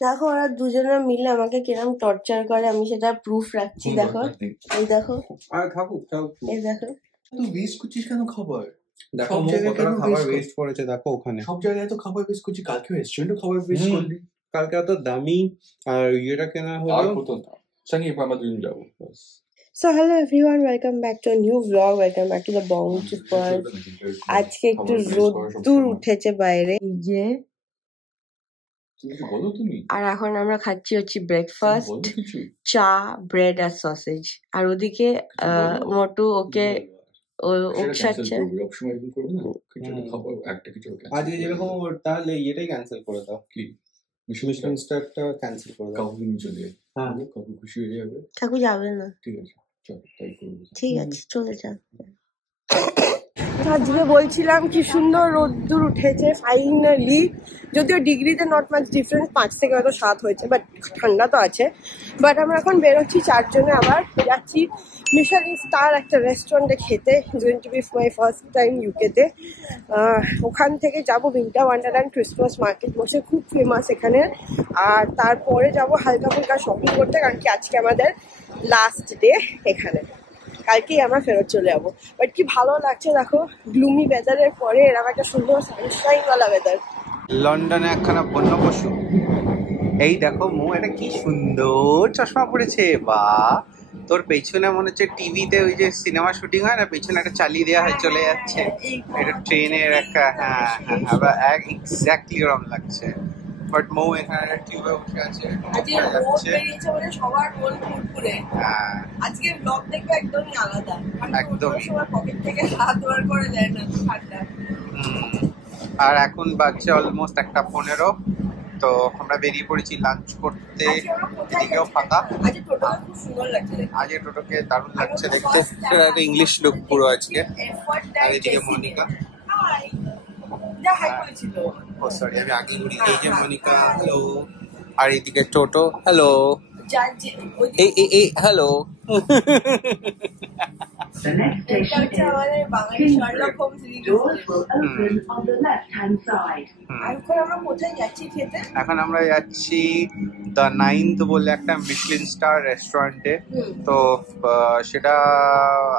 দেখো ওরা দুজনে মিলে আমাকে কিরম টর্চার করে, আমি সেটা প্রুফ রাখছি। দেখো এই দেখো, এই দেখো। তুই ওয়েস্ট করছিস কেন খাবার? দেখো কতটা খাবার ওয়েস্ট করেছে, দেখো ওখানে সব জায়গায় তো খাবার ওয়েস্ট করছি, কালকে রেস্টুরেন্টে খাবার ওয়েস্ট করলি। কালকে এত দামি আর ইয়েটা কেনা হলো। So hello everyone, welcome back to a new vlog, welcome back to the Bong Chippers. আজকে একটু রোদ্দুর উঠেছে বাইরে, এই যে। আর এখন আমরা খাচ্ছি হচ্ছে ব্রেকফাস্ট, চা, ব্রেড আর সসেজ। আর ওদিকে মোটু ওকে উকসাচ্ছে। আজকে যেরকম তাহলে এটাই ক্যান্সেল করে দাও। কি মিশন স্টারটা ক্যান্সেল করে দাও। কাকু চলে যাবে। হ্যাঁ কাকু খুশি হয়ে যাবে। কাকু যাবে না। ঠিক আছে চল তাই করব। ঠিক আছে চলে যা। আজকে বলছিলাম কি সুন্দর রোদ্দুর উঠেছে ফাইনালি, যদিও ডিগ্রিতে নট মাচ ডিফারেন্স, 5 থেকে হয়তো 7 হয়েছে, বাট ঠান্ডা তো আছে। বাট আমরা এখন বেরোচ্ছি 4 জনে, আবার যাচ্ছি মিশেলিন স্টার একটা রেস্টুরেন্টে খেতে। Going to B my first time ইউকেতে। ওখান থেকে যাবো উইন্টার ওয়ান্ডারল্যান্ড, ক্রিসমাস মার্কেট বসে, খুব ফেমাস এখানে। আর তারপরে যাবো হালকা ফুলকা শপিং করতে, কারণ কি আজকে আমাদের লাস্ট ডে এখানে, কালকেই আমরা ফেরত চলে যাবো। বাট কি ভালো লাগছে দেখো, গ্লুমি ওয়েদারের পরে এরকম একটা সুন্দর সানশাইন ওয়ালা ওয়েদার। লন্ডনে একখানা বন্য পশু, এই দেখো মো, এটা কি সুন্দর চশমা পড়েছে। বা তোর পেছনে মনে হচ্ছে টিভিতে ওই যে সিনেমা শুটিং হয় না, পেছনে একটা চালিয়ে দেওয়া হয় চলে যাচ্ছে, এটা ট্রেনের একটা। হ্যাঁ হ্যাঁ আবার এক্স্যাক্টলি ওরকম লাগছে। বাট মৌ এখানে টিউবে বসে আছে, আজকে রোদ বেরিয়েছে বলে সবার মন ফুরফুরে। হ্যাঁ আজকে ব্লগ দেখবে একদমই আলাদা, একদমই সবার পকেট থেকে হাত বার করে দেয় না, ঠান্ডা। আর এখন বাজছে অলমোস্ট 1:15, তো আমরা বেরিয়ে পড়েছি লাঞ্চ করতে। এদিকেও ফাঁকা। আজকে টোটোকে দারুণ লাগছে দেখতে, ইংলিশ লুক পুরো আজকে। আর এদিকে মনিকা, সরি আমি আগে ঘুরি। এই যে মনিকা, হ্যালো। আর এদিকে টোটো, হ্যালো। এই হ্যালো। এখন আমরা যাচ্ছি দ্য 9th বলে একটা মিশলিন স্টার রেস্টুরেন্টে। তো সেটা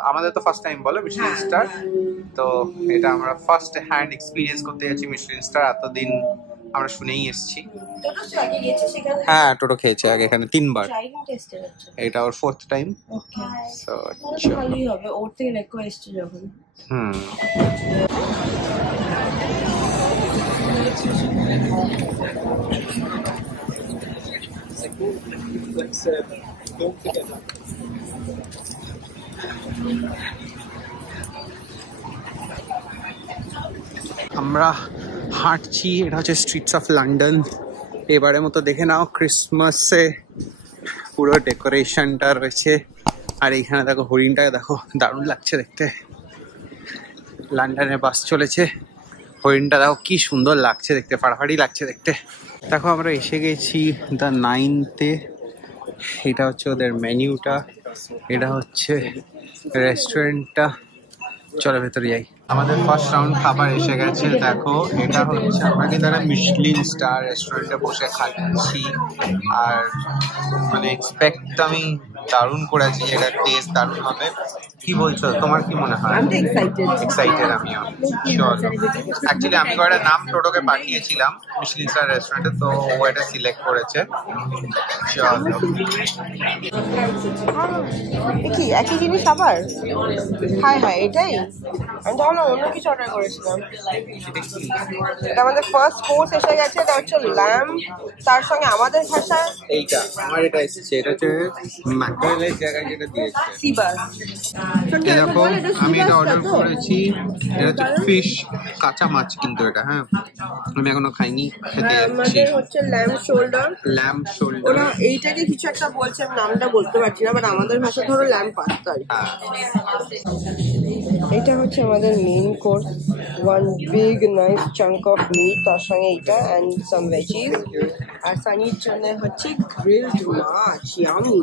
আমাদের তো ফার্স্ট টাইম বলো মিশলিন স্টার, তো এটা আমরা ফার্স্ট হ্যান্ড এক্সপিরিয়েন্স করতে যাচ্ছি মিশলিন স্টার। এতদিন আমরা শুনেই এসেছি। হ্যাঁ টোটো খেয়েছে আগে এখানে 3 বার, এটা ওর 4th টাইম। সো ভালোই হবে, ওর থেকে রিকোয়েস্ট যখন। আমরা হাঁটছি, এটা হচ্ছে স্ট্রিটস অফ লন্ডন। এবারের মতো দেখে নাও ক্রিসমাসে পুরো ডেকোরেশনটা রয়েছে। আর এইখানে দেখো হরিণটাকে দেখো, দারুণ লাগছে দেখতে। লন্ডনে বাস চলেছে, হরিণটা দেখো কি সুন্দর লাগছে দেখতে, ফাড়াফাড়ি লাগছে দেখতে। দেখো আমরা এসে গেছি দ্য 9th-এ। এটা হচ্ছে ওদের মেনিউটা, এটা হচ্ছে রেস্টুরেন্টটা। চলো ভেতরে যাই। আমাদের ফার্স্ট রাউন্ড খাবার এসে গেছে। দেখো এটা হচ্ছে আমরা কিন্তু একটা মিশলিন স্টার রেস্টুরেন্টে বসে খাচ্ছি। আর মানে এক্সপেক্ট আমি দারুণ করেছি, এটা টেস্ট দারুণ হবে। কি বলছো, তোমার কি মনে হয়? এক্সাইটেড আমিও। চলো, অ্যাকচুয়ালি আমি কয়েকটা নাম টোটোকে পাঠিয়েছিলাম মিশলিন স্টার রেস্টুরেন্টে, তো ও এটা সিলেক্ট করেছে। চলো কি একই জিনিস আবার? হ্যাঁ হ্যাঁ এটাই। আমি তখন অন্য কিছু অর্ডার করেছিলাম। এটা আমাদের ফার্স্ট কোর্স এসে গেছে, এটা হচ্ছে ল্যাম্ব, তার সঙ্গে আমাদের ভাষায় এইটা আমার এটা এসেছে, এটা হচ্ছে ম্যাকারেলের জায়গায় যেটা দিয়েছে সিবাস। দেখো আমি এটা অর্ডার করেছি, এটা হচ্ছে ফিশ, কাঁচা মাছ কিন্তু এটা। হ্যাঁ আমি এখনো খাইনি, খেতে যাচ্ছি। আমাদের হচ্ছে ল্যাম্ব শোল্ডার। ল্যাম্ব শোল্ডার, ওরা এইটাকে কিছু একটা বলছে, আমি নামটা বলতে পারছি না, বাট আমাদের ভাষা ধরো ল্যাম্ব পাস্তা। এটা হচ্ছে আমাদের main course, one big nice chunk of meat, তার সঙ্গে এইটা অ্যান্ড সাম ভেজিস। আর সানির জন্য হচ্ছে গ্রিলড মাছ, yummy.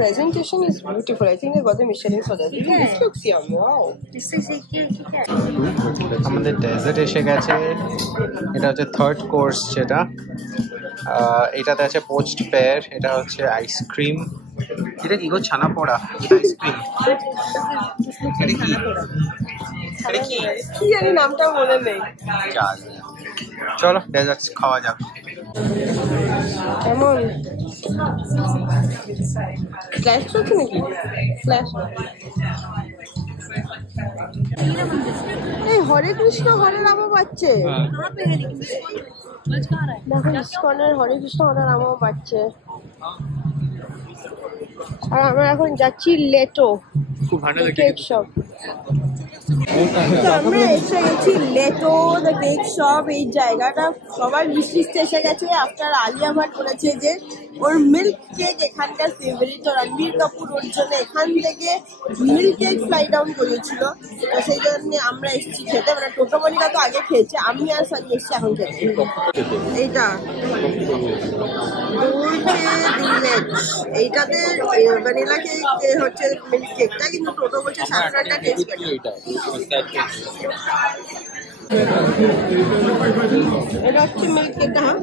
presentation is beautiful. I think they got the Michelin for that. This looks yum. Wow. আমাদের ডেজার্ট এসে গেছে। এটা হচ্ছে থার্ড কোর্স, যেটা এটাতে আছে পোচড পেয়ার, এটা হচ্ছে আইসক্রিম, এটা কি গো ছানা পোড়া আইসক্রিম, এটা কি কি জানি নামটা মনে নেই। চলো ডেজার্ট খাওয়া যাক। কেমন ফ্ল্যাশ আছে নাকি? ফ্ল্যাশ এই হরে কৃষ্ণ হরে রাম বাজছে। দেখো ইসকনের হরে কৃষ্ণ হরে রাম বাজছে। আর আমরা এখন যাচ্ছি লেটো কেক শপ। আমরা এসে গেছি লেটো দ্য কেক শপ। এই জায়গাটা সবার লিস্ট এসে গেছে আফটার আলিয়া ভাট বলেছে যে ওর মিল্ক কেক এখানকার ফেভারিট। তো রণবীর কাপুর ওর জন্য এখান থেকে মিল্ক কেক ফ্লাই ডাউন করেছিল, তো সেই জন্য আমরা এসেছি খেতে। মানে টোটো মনিকা তো আগে খেয়েছে, আমি আর সানি এসেছি এখন খেতে। এইটা এইটাতে ভ্যানিলা কেক হচ্ছে মিল্ক কেকটা, কিন্তু টোটো বলছে স্যাফরানটা টেস্ট করে। এটা হচ্ছে মিল্ক কেকটা। হ্যাঁ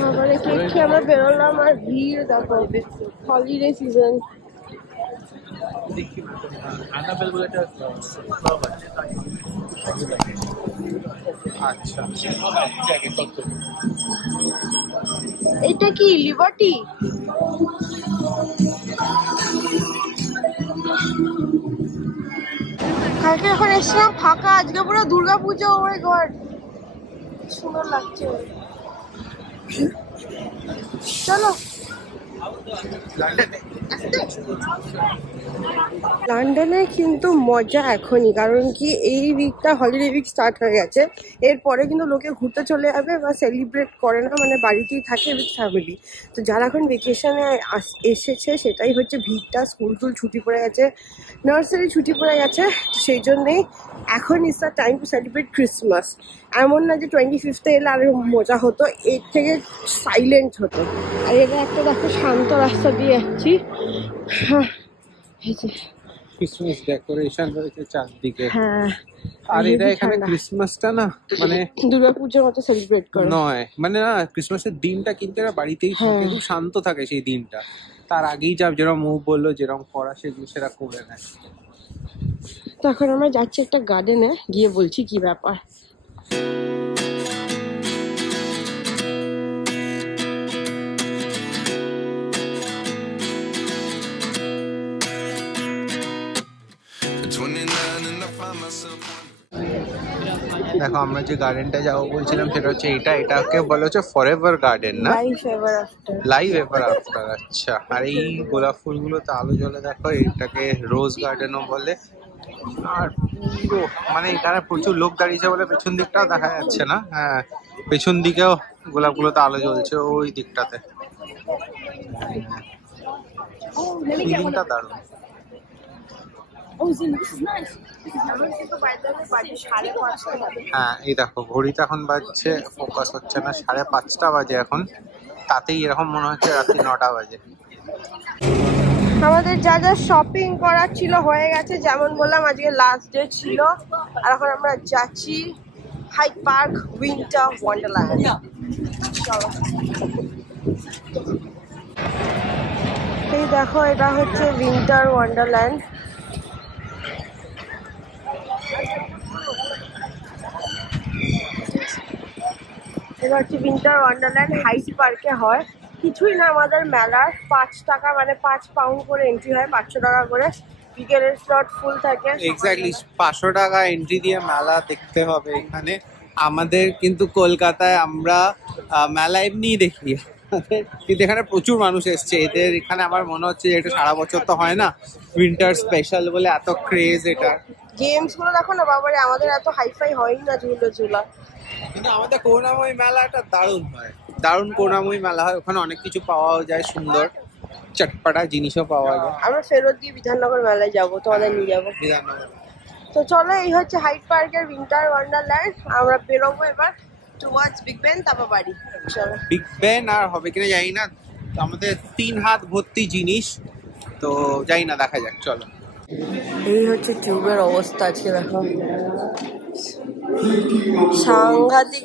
তারপরে কেক খেয়ে আমরা বেরোলাম। আর ভিড় দেখো, হলিডে সিজন। আচ্ছা এটা কি লিবার্টি? কালকে এখন এসছিলাম ফাঁকা, আজকে পুরো দুর্গা পুজো। ও মাই গড সুন্দর লাগছে। চলো লন্ডনে কিন্তু মজা এখনই, কারণ কি এই উইকটা হলিডে উইক স্টার্ট হয়ে গেছে। এরপরে কিন্তু লোকে ঘুরতে চলে যাবে বা সেলিব্রেট করে না, মানে বাড়িতেই থাকে উইথ ফ্যামিলি। তো যারা এখন ভেকেশনে এসেছে সেটাই হচ্ছে ভিড়টা। স্কুল টুল ছুটি পড়ে গেছে, নার্সারি ছুটি পড়ে গেছে, তো সেই জন্যেই এখন is the time to celebrate Christmas. এমন না যে 25 এলে আরো মজা হতো, এর থেকে সাইলেন্ট হতো। আর এটা একটা দেখো শান্ত রাস্তা দিয়ে যাচ্ছি। ক্রিসমাস ডেকোরেশন রয়েছে চারদিকে। হ্যাঁ আর এটা এখানে ক্রিসমাসটা না মানে দুর্গাপুজোর মতো সেলিব্রেট করে নয়, মানে না ক্রিসমাসের দিনটা কিন্তু এরা বাড়িতেই থাকে, খুব শান্ত থাকে সেই দিনটা। তার আগেই যা যেরকম মুভ বললো যেরকম করা সেগুলো সেরা করে নেয়। তো এখন আমরা যাচ্ছি একটা গার্ডেনে, গিয়ে বলছি কি ব্যাপার। দেখো আমরা যে গার্ডেনটা যাবো বলছিলাম সেটা হচ্ছে এটাকে বলা হচ্ছে ফরএভার গার্ডেন না, লাইভ এভার আফটার। আচ্ছা, আর এই গোলাপ ফুলগুলো তো আলো জ্বলে, দেখো এটাকে রোজ গার্ডেনও বলে। আর পুরো মানে এখানে প্রচুর লোক দাঁড়িয়েছে বলে পেছন দিকটাও দেখা যাচ্ছে না। হ্যাঁ পেছন দিকেও গোলাপগুলোতে আলো জ্বলছে ওই দিকটাতে। ফিলিংটা দারুণ। হ্যাঁ এই দেখো ঘড়িতে এখন বাজছে, ফোকাস হচ্ছে না, 5:30 বাজে এখন, তাতেই এরকম মনে হচ্ছে রাত্রি 9টা বাজে। আমাদের যা যা শপিং করার ছিল হয়ে গেছে, যেমন বললাম আজকে লাস্ট ডে ছিল। আর এখন আমরা যাচ্ছি হাইড পার্ক উইন্টার ওয়ান্ডারল্যান্ড। এই দেখো এটা হচ্ছে উইন্টার ওয়ান্ডারল্যান্ড। এটা হচ্ছে উইন্টার ওয়ান্ডারল্যান্ড, হাইড পার্কে হয়। কিছুই না, আমাদের মেলার 5 টাকা মানে 5 পাউন্ড করে এন্ট্রি হয়, 500 টাকা করে। বিকেলের স্লট ফুল থাকে। এক্স্যাক্টলি 500 টাকা এন্ট্রি দিয়ে মেলা দেখতে হবে এখানে। আমাদের কিন্তু কলকাতায় আমরা মেলা এমনিই দেখি, কিন্তু এখানে প্রচুর মানুষ এসছে। এদের এখানে আমার মনে হচ্ছে এটা সারা বছর তো হয় না, উইন্টার স্পেশাল বলে এত ক্রেজ এটা। গেমস গুলো দেখো না বাবারে, আমাদের এত হাইফাই হয় না ঝুলা। কিন্তু আমাদের করুণাময়ী মেলাটা দারুণ হয়, দারুণ করুণাময়ী মেলা হয়। ওখানে অনেক কিছু পাওয়াও যায়, সুন্দর চটপটা জিনিসও পাওয়া যায়। আমরা ফেরত দিয়ে বিধাননগর মেলায় যাবো, তোমাদের নিয়ে যাবো। বিধাননগর তো চলো, এই হচ্ছে হাইড পার্কের উইন্টার ওয়ান্ডারল্যান্ড। আমরা বেরোবো এবার টুয়ার্ডস বিগ বেন, তারপর বাড়ি। চলো। বিগ বেন আর হবে কিনা জানি না, আমাদের 3 হাত ভর্তি জিনিস, তো জানি না, দেখা যাক। চলো। এই হচ্ছে টিউবের অবস্থা আজকে, দেখো সাংঘাতিক।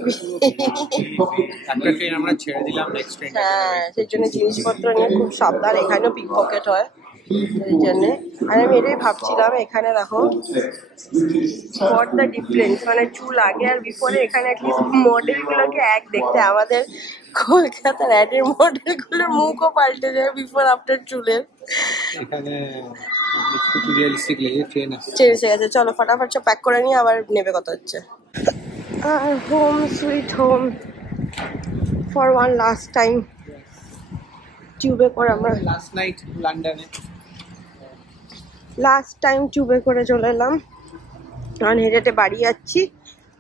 একটা ট্রেন আমরা ছেড়ে দিলাম, নেক্সট ট্রেন। হ্যাঁ, সেই জন্য জিনিসপত্র নিয়ে খুব সাবধান। এখানেও পিক পকেট হয়, সেই জন্যে। আর আমি এটাই ভাবছিলাম, এখানে দেখো হোয়াট দ্য ডিফারেন্স, মানে চুল আগে আর বিফোরে। এখানে অ্যাটলিস্ট মডেলগুলোকে এক দেখতে, আমাদের কলকাতার অ্যাডের মডেলগুলোর মুখও পাল্টে যায় বিফোর আফটার চুলের। এখানে রিয়েলিস্টিক লেগে ট্রেন চেঞ্জ হয়ে গেছে। চলো ফটাফট সব প্যাক করে নিয়ে আবার নেবে কথা হচ্ছে। আর home sweet home for one last time. টিউবে করে আমরা লাস্ট নাইট লন্ডনে, লাস্ট টাইম টিউবে করে চলে এলাম। আর হেঁটে হেঁটে বাড়ি যাচ্ছি।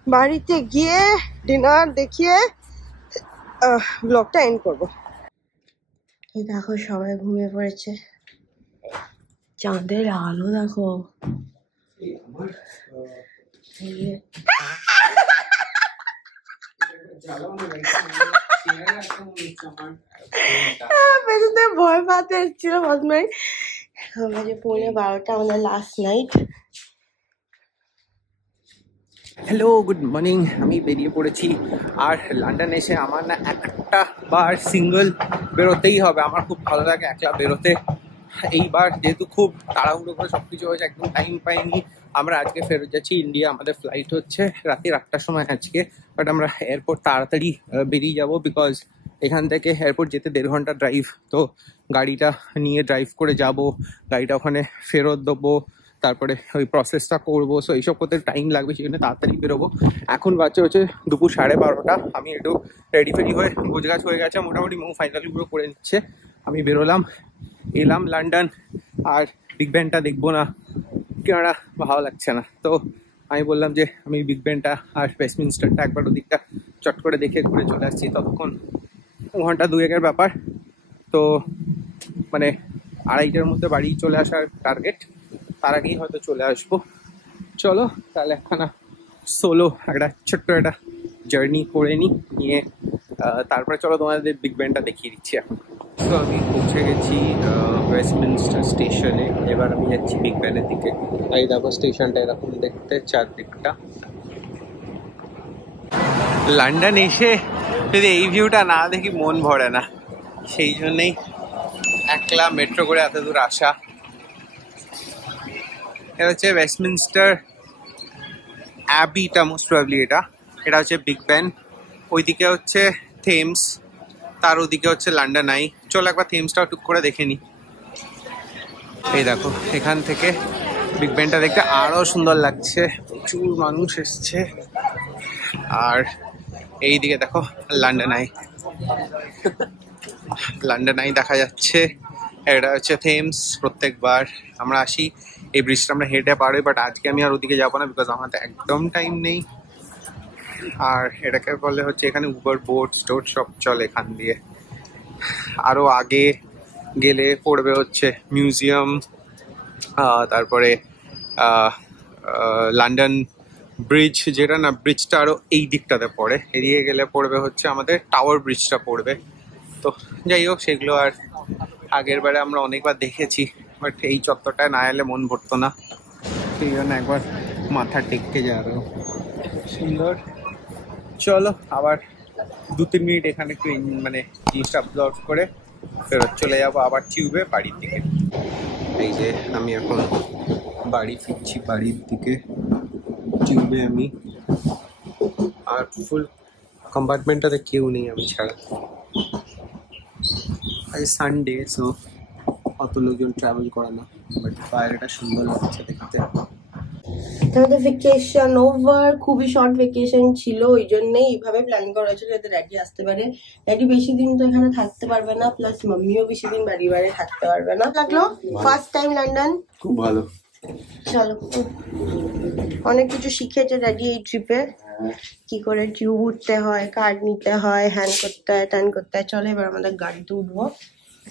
বাড়িতে গিয়ে ডিনার দেখিয়ে ব্লগটা এন্ড করবো। এই দেখো সবাই ঘুমিয়ে পড়েছে, চাঁদের আলো দেখো। পেছনে ভয় পাতে এসেছিল বদমাই। বাজে 12:15, আমাদের last night. Hello, good morning. আমি বেরিয়ে পড়েছি। আর লন্ডন এসে আমার না একটা বার সিঙ্গল বেরোতেই হবে। আমার খুব ভালো লাগে একলা বেরোতে। এইবার যেহেতু খুব তাড়াহুড়ো করে সবকিছু হয়েছে, একদম টাইম পাইনি। আমরা আজকে ফেরত যাচ্ছি ইন্ডিয়া। আমাদের ফ্লাইট হচ্ছে রাতে 8টার সময় আজকে, বাট আমরা এয়ারপোর্ট তাড়াতাড়ি বেরিয়ে যাব, বিকজ এখান থেকে এয়ারপোর্ট যেতে 1.5 ঘন্টা ড্রাইভ। তো গাড়িটা নিয়ে ড্রাইভ করে যাব, গাড়িটা ওখানে ফেরত দেবো, তারপরে ওই প্রসেসটা করবো। সো এইসব করতে টাইম লাগবে, সেই জন্য তাড়াতাড়ি বেরোবো। এখন বাচ্চা হচ্ছে দুপুর 12:30। আমি একটু রেডি ফেডি হয়ে গোছগাছ হয়ে গেছে মোটামুটি, ফাইনালি পুরো করে নিচ্ছে। আমি বেরোলাম, এলাম লন্ডন। আর বিগ ব্যানটা দেখবো না, কেননা ভালো লাগছে না। তো আমি বললাম যে আমি বিগ ব্যানটা আর ওয়েস্টমিনস্টারটা একবার ওদিকটা চট করে দেখে ঘুরে চলে আসছি। ততক্ষণ 2 ঘন্টা 2-1 ব্যাপার। তো মানে 2:30টার মধ্যে বাড়ি চলে আসার টার্গেট, তার আগেই হয়তো চলে আসবো। চলো তাহলে একখানা সোলো একটা ছোট্ট একটা জার্নি করে নিয়ে তারপরে চলো তোমাদের বিগ ব্যানটা দেখিয়ে দিচ্ছি এখন। তো আমি পৌঁছে গেছি ওয়েস্টমিনস্টার স্টেশনে। এবার আমি যাচ্ছি বিগ ব্যানের দিকে। এই দেখো স্টেশনটা এরকম দেখতে, চারদিকটা। লন্ডন এসে যদি এই ভিউটা না দেখি মন ভরে না, সেই জন্যেই একলা মেট্রো করে এত দূর আসা। এটা হচ্ছে ওয়েস্টমিনস্টার অ্যাবিটা, মোস্ট প্রবাবলি এটা হচ্ছে বিগ ব্যান। ওইদিকে হচ্ছে থেমস, তার ওদিকে হচ্ছে লন্ডন আই। চলো একবার থেমসটাও টুক করে দেখে নি। এই দেখো এখান থেকে বিগ ব্যানটা দেখতে আরো সুন্দর লাগছে, প্রচুর মানুষ এসছে। আর এইদিকে দেখো লন্ডন আই, লন্ডন আই দেখা যাচ্ছে। এটা হচ্ছে থেমস। প্রত্যেকবার আমরা আসি এই ব্রিজটা আমরা হেঁটে পারি, বাট আজকে আমি আর ওদিকে যাবো না, বিকজ আমাদের একদম টাইম নেই। আর এটাকে বলে হচ্ছে এখানে উবার, বোট টোট সব চলে এখান দিয়ে। আরো আগে গেলে পড়বে হচ্ছে মিউজিয়াম, তারপরে লন্ডন ব্রিজ, যেটা না ব্রিজটা আরো এই দিকটাতে পড়ে। এদিকে গেলে পড়বে হচ্ছে আমাদের টাওয়ার ব্রিজটা পড়বে। তো যাই হোক, সেগুলো আর আগের বারে আমরা অনেকবার দেখেছি, বাট এই চত্বরটায় না এলে মন ভরতো না, সেই জন্য একবার মাথা টেককে যায়। আরো সুন্দর। চলো আবার 2-3 মিনিট এখানে একটু মানে জিনিসটা অবজার্ভ করে ফেরত চলে যাবো আবার টিউবে বাড়ির দিকে। এই যে আমি এখন বাড়ি ফিরছি, বাড়ির দিকে টিউবে আমি। আর ফুল কম্পার্টমেন্টটাতে কেউ নেই আমি ছাড়া। আজ সানডে, সো অত লোকজন ট্রাভেল করে না, বাট বাইরেটা সুন্দর লাগছে দেখতে। আমাদের ভেকেশন ওভার, খুবই শর্ট ভেকেশন ছিল, ওই জন্যই এইভাবে প্ল্যান করা হয়েছিল যাতে ড্যাডি আসতে পারে। ড্যাডি বেশি দিন তো এখানে থাকতে পারবে না, প্লাস মাম্মিও বেশি দিন বাড়ি থাকতে পারবে না। লাগলো ফার্স্ট টাইম লন্ডন? খুব ভালো। চলো, অনেক কিছু শিখেছে ড্যাডি এই ট্রিপে, কি করে টিউব উঠতে হয়, কার্ড নিতে হয়, হ্যান্ড করতে হয়, টার্ন করতে হয়। চলো এবার আমাদের গাড়িতে উঠবো।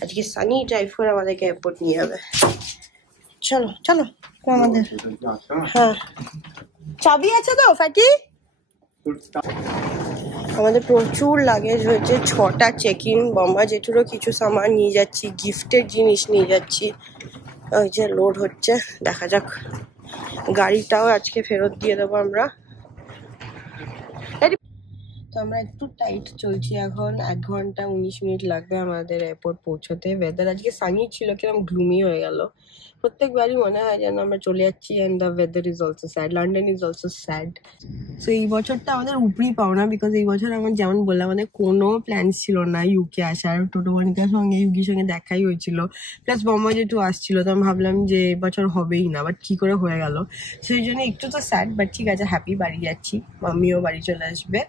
আজকে সানি ড্রাইভ করে আমাদেরকে এয়ারপোর্ট নিয়ে যাবে। চলো চলো। আমাদের হ্যাঁ চাবি আছে তো ফ্যাটি? আমাদের প্রচুর লাগেজ হয়েছে, 6টা চেক ইন। বম্বা জেঠুরও কিছু সামান নিয়ে যাচ্ছি, গিফটের জিনিস নিয়ে যাচ্ছি। ওই যে লোড হচ্ছে, দেখা যাক। গাড়িটাও আজকে ফেরত দিয়ে দেবো আমরা। তো আমরা একটু টাইট চলছি এখন, 1 ঘন্টা 19 মিনিট লাগবে আমাদের এয়ারপোর্ট পৌঁছতে। ওয়েদার আজকে সানি ছিল, কিরকম গ্লুমি হয়ে গেল। প্রত্যেকবারই মনে হয় যেন আমরা চলে যাচ্ছি, and the weather is also sad, London is also sad. So এই বছরটা আমাদের উপরি পাওনা, বিকজ এই বছর আমার যেমন বললাম আমাদের কোনো প্ল্যান ছিল না ইউকে আসার। টোটোবানিকার সঙ্গে ইউকির সঙ্গে দেখাই হয়েছিল, প্লাস বম্বা যেটু আসছিল, তো আমি ভাবলাম যে এবছর হবেই না, বাট কী করে হয়ে গেল। সেই জন্য একটু তো স্যাড, বাট ঠিক আছে, হ্যাপি। বাড়ি যাচ্ছি, মাম্মিও বাড়ি চলে আসবে।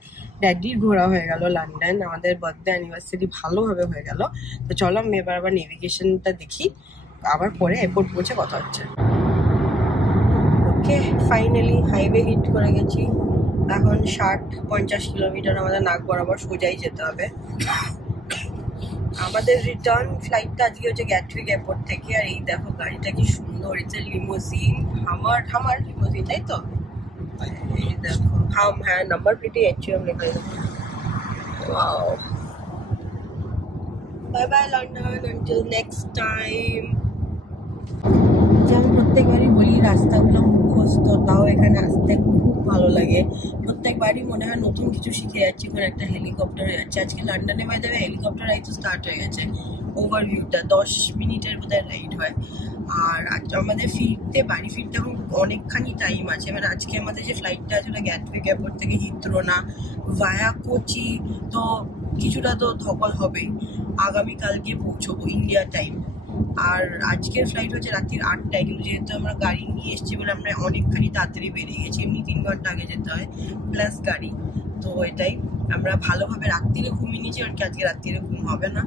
ড্যাডির ঘোরা হয়ে গেল লন্ডন, আমাদের বার্থডে অ্যানিভার্সারি ভালোভাবে হয়ে গেল। তো চলো আমি এবার আবার নেভিগেশনটা দেখি, আবার পরে এয়ারপোর্ট পৌঁছে কথা হচ্ছে। ওকে, ফাইনালি হাইওয়ে হিট করে গেছি। এখন 60-50 কিলোমিটার আমাদের নাক বরাবর সোজাই যেতে হবে। আমাদের রিটার্ন ফ্লাইটটা আজকে হচ্ছে গ্যাটউইক এয়ারপোর্ট থেকে। আর এই দেখো গাড়িটা কি সুন্দর, এটা লিমোজিন, হামার লিমোজিন, তাই তো? এই দেখো হ্যাঁ, নাম্বার প্লেটে HM লেখা আছে। Wow, bye bye London, until next time. আমি প্রত্যেকবারই বলি রাস্তাগুলো মুখস্থ, তাও এখানে আসতে খুব ভালো লাগে। প্রত্যেকবারই মনে হয় নতুন কিছু শিখে যাচ্ছি। করে একটা হেলিকপ্টার হয়ে যাচ্ছে আজকে লন্ডনে, by the way helicopter ride start হয়ে গেছে। ওভারভিউটা 10 মিনিটের বোধহয় রাইড হয়। আর আমাদের বাড়ি ফিরতে এখন অনেকখানি টাইম আছে। মানে আজকে আমাদের যে ফ্লাইটটা আছে ওটা গ্যাটউইক এয়ারপোর্ট থেকে হিথ্রো না, ভায়া কোচি, তো কিছুটা তো ধকল হবেই। আগামীকালকে পৌঁছবো ইন্ডিয়া টাইম। আর আজকের ফ্লাইট হচ্ছে রাত্রির 8টায়, কিন্তু যেহেতু আমরা গাড়ি নিয়ে এসেছি বলে আমরা অনেকখানি তাড়াতাড়ি বেরিয়ে গেছি। এমনি 3 ঘন্টা আগে যেতে হয়, প্লাস গাড়ি। তো এটাই, আমরা ভালোভাবে রাত্রিরে ঘুমিয়ে নিয়েছি, আর কি আজকে রাত্রিরে ঘুম হবে না।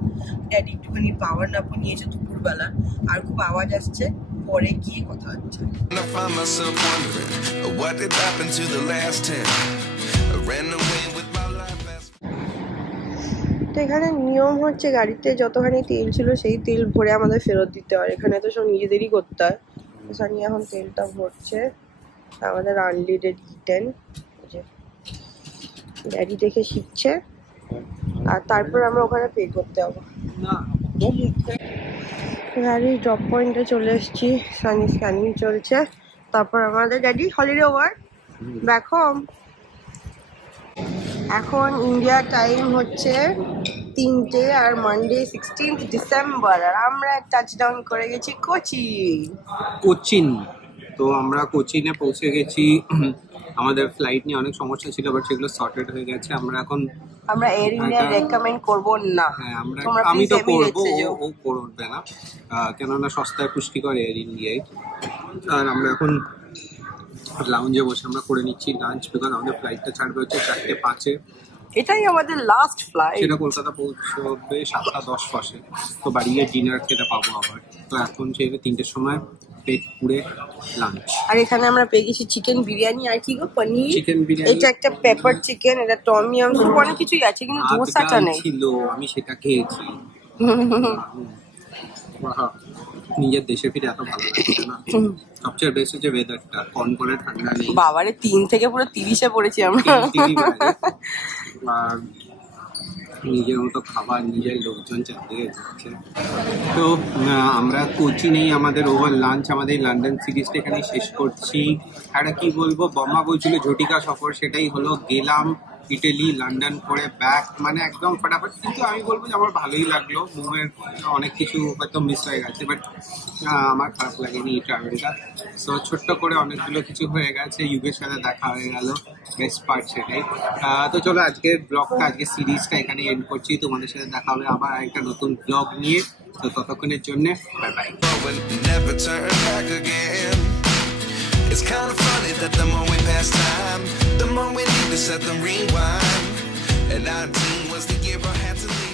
ড্যাডি একটুখানি পাওয়ার নাপও নিয়েছে দুপুরবেলা। আর খুব আওয়াজ আসছে, পরে গিয়ে কথা হচ্ছে। তো এখানে নিয়ম হচ্ছে গাড়িতে যতখানি তেল ছিল সেই তেল ভরে আমাদের ফেরত দিতে হয়। এখানে তো সব নিজেদেরই করতে হয়। সানি এখন তেলটা ভরছে, আমাদের আনলিমিটেড রিটার্ন। ড্যাডি দেখে শিখছে, আর তারপর আমরা ওখানে পে করতে হবো। গাড়ির ড্রপ পয়েন্টে চলে এসেছি, সানি স্ক্যানিং চলছে। তারপর আমাদের daddy holiday over, back home. এখন ইন্ডিয়া টাইম হচ্ছে 3টে, আর মানডে 16 ডিসেম্বর, আর আমরা টাচডাউন করে গেছি কোচিন। তো আমরা কোচিনে পৌঁছে গেছি। আমাদের ফ্লাইট নিয়ে অনেক সমস্যা ছিল, বাট সেগুলো সর্টেড হয়ে গেছে। আমরা এয়ার ইন্ডিয়া রেকমেন্ড করবো না। হ্যাঁ, আমি তো করবো, ও করবে না, কেননা সস্তায় পুষ্টিকর এয়ার ইন্ডিয়ায়। আর আমরা এখন লাউঞ্জে বসে আমরা করে নিচ্ছি লাঞ্চ, বিকজ আমাদের ফ্লাইটটা ছাড়বে হচ্ছে 4:05-এ। এটাই আমাদের লাস্ট ফ্লাইট। সেটা কলকাতা পৌঁছবে 7:10 তো বাড়ি গিয়ে ডিনার খেতে পাবো আবার। তো এখন সেই 3টের সময় পেট পুড়ে লাঞ্চ। আর এখানে আমরা পেয়ে গেছি চিকেন বিরিয়ানি, আর কি গো, পনির, চিকেন বিরিয়ানি, এটা একটা পেপার চিকেন, এটা টমিয়াম স্যুপ, অনেক কিছুই আছে, কিন্তু ধোসাটা নেই ছিল। আমি সেটা খেয়েছি। নিজের দেশে ফিরে এত ভালো লাগছে না। সবচেয়ে বেস্ট হচ্ছে ওয়েদারটা, কনকনে ঠান্ডা নেই। বাবারে 3 থেকে পুরো 30-এ পড়েছি আমরা। আর নিজের মতো খাবার, নিজের লোকজন চারদিকে যাচ্ছে। তো আমরা কোচিনেই আমাদের ওভার লাঞ্চ, আমাদের লন্ডন সিরিজটা এখানে শেষ করছি। একটা কি বলবো, বম্বা বলছিল ঝটিকা সফর, সেটাই হলো। গেলাম ইটালি, লন্ডন করে ব্যাক, মানে একদম ফটাফট। কিন্তু আমি বলবো যে আমার ভালোই লাগলো। মুভের অনেক কিছু হয়তো মিস হয়ে গেছে, বাট আমার খারাপ লাগেনি এই ট্রাভেলটা। সো ছোট্ট করে অনেকগুলো কিছু হয়ে গেছে, যুগের সাথে দেখা হয়ে গেল, বেস্ট পার্ট সেটাই। তো চলো আজকের ব্লগটা, আজকের সিরিজটা এখানে এন্ড করছি। তোমাদের সাথে দেখা হবে আবার একটা নতুন ব্লগ নিয়ে। তো ততক্ষণের জন্য bye bye. It's kind of funny that the more we pass time, the more we need to set the rewind. And 19 was the year I had to leave.